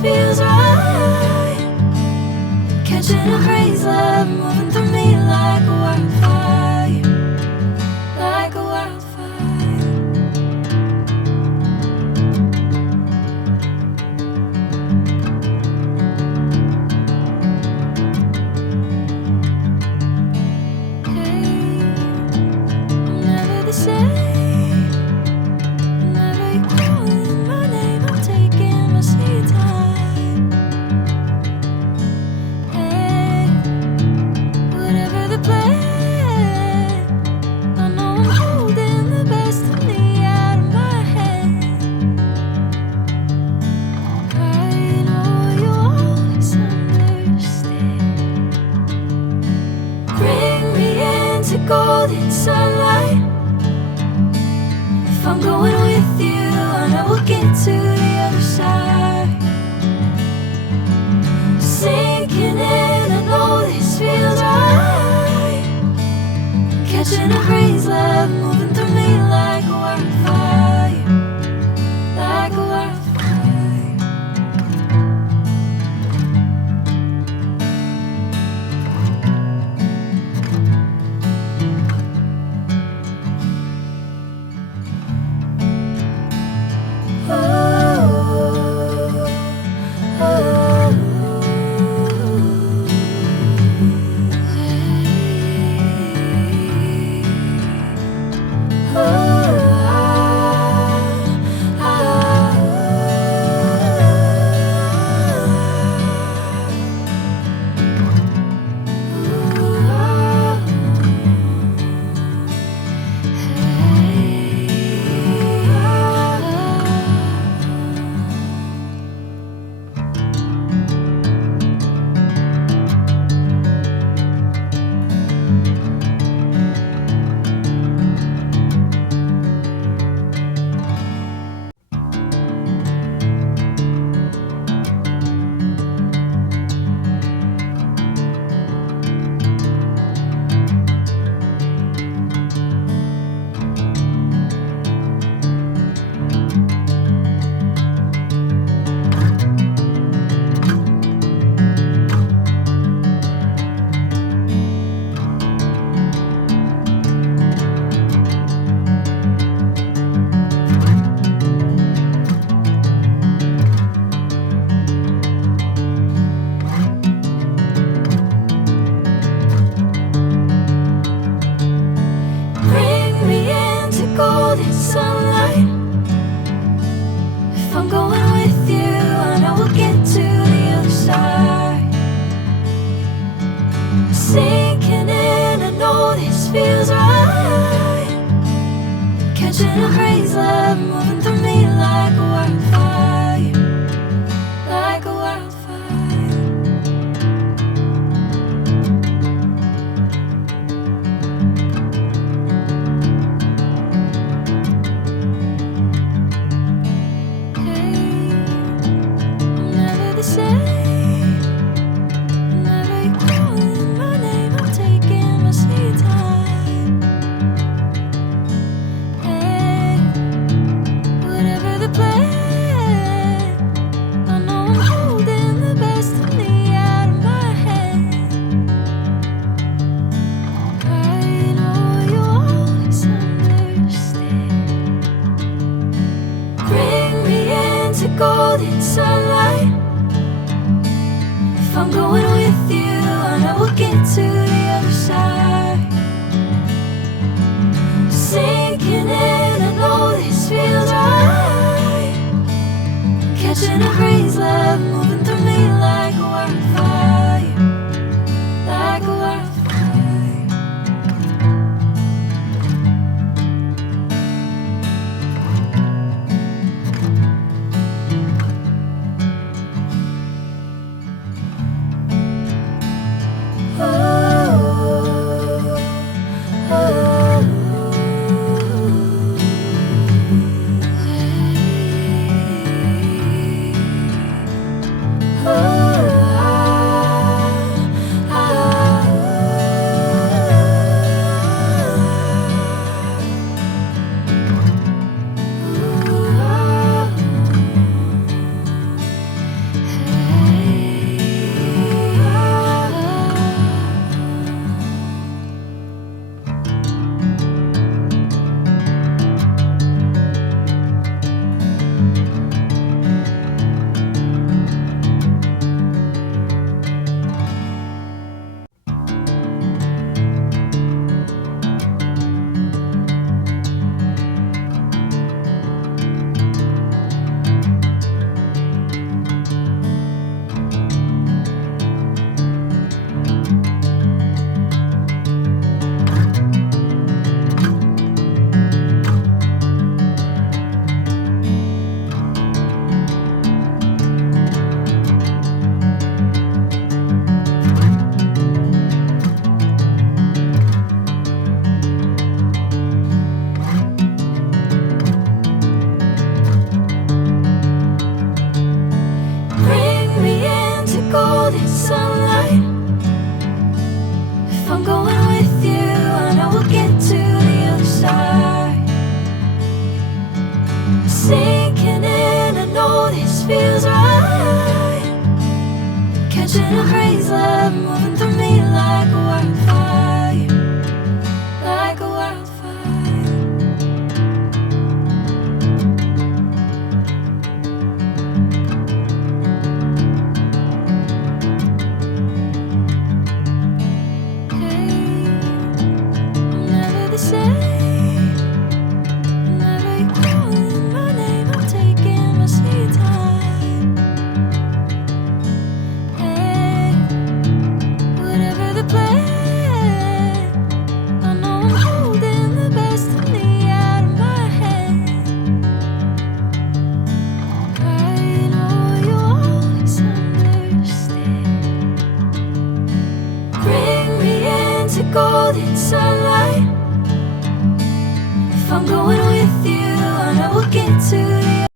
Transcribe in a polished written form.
feels right. Catching a crazy love moving through me like a wildfire, like a wildfire. Hey, I'm never the same. Whenever you're calling my name, I'm taking my sweet time. Hey, whatever the plan, I know I'm holding the best of me out of my hand. I know you'll always understand. Bring me into golden sunlight. If I'm going with you, I know we'll get to the other side. Sinking in, I know this feels right. Catching a crazy love moving through me like a wildfire, like a wildfire. Bring me into golden sunlight. If I'm going with you, I know we'll get to the other side. Sinking in, I know this feels right. Catching a crazy love moving through me like a wildfire, like a wildfire. Hey, I'm never the same. Whenever you're calling my name, I'm taking my sweet time. Hey, whatever the plan, I know I'm holding the best of me out of my hand. I know you'll always understand. Bring me into golden sunlight. If I'm going with you, I know we'll get to the other side. Sinking in, I know this feels right. Catching a crazy love moving through me like a wildfire, like a wildfire. Oh, oh, oh. sinking in, I know this feels right. Catching a crazy love moving through me like a wildfire, like a wildfire. Hey, I'm never the same. Whenever you're calling my name, I'm taking my sweet time. Hey, whatever the plan, I know I'm holding the best of me out of my hand. I know you always understand. Bring me into golden sunlight. If I'm going with you, I know we'll get to the